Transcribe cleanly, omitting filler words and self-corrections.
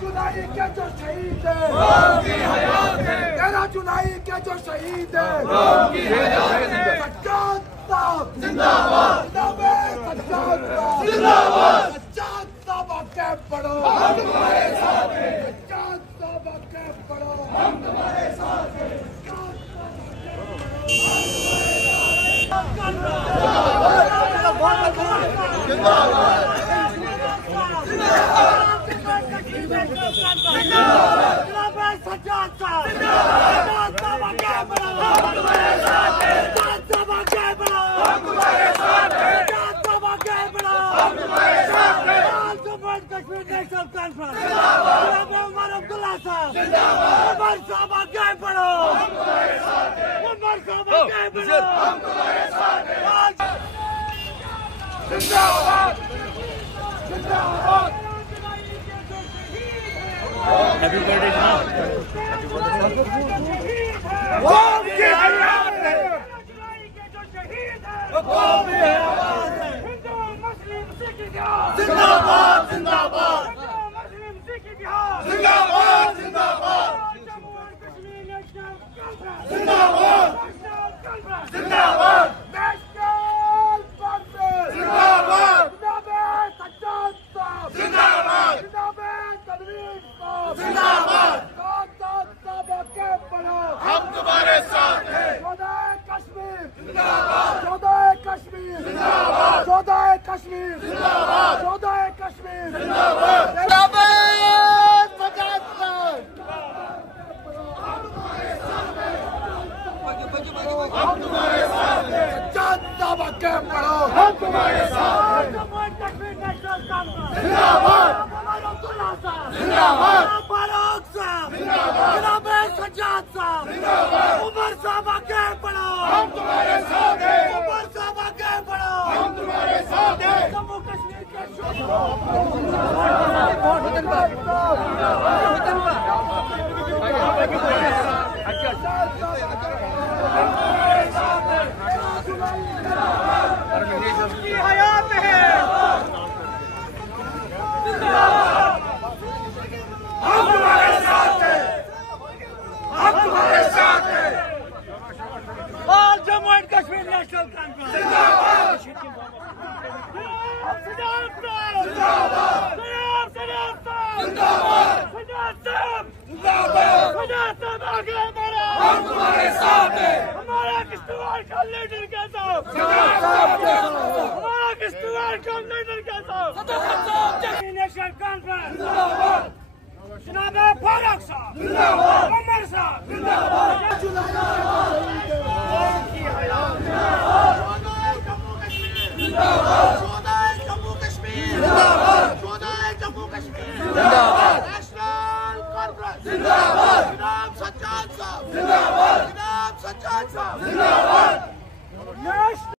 جولائی کے جو شہید ہیں 13 جولائی کے جو شہید ہیں سجاد صاحب زندہ باد، سجاد صاحب زندہ باد، سجاد صاحب آگے بڑھو، ہم تمہارے ساتھ ہیں، سجاد صاحب آگے بڑھو، ہم تمہارے ساتھ ہیں، سجاد صاحب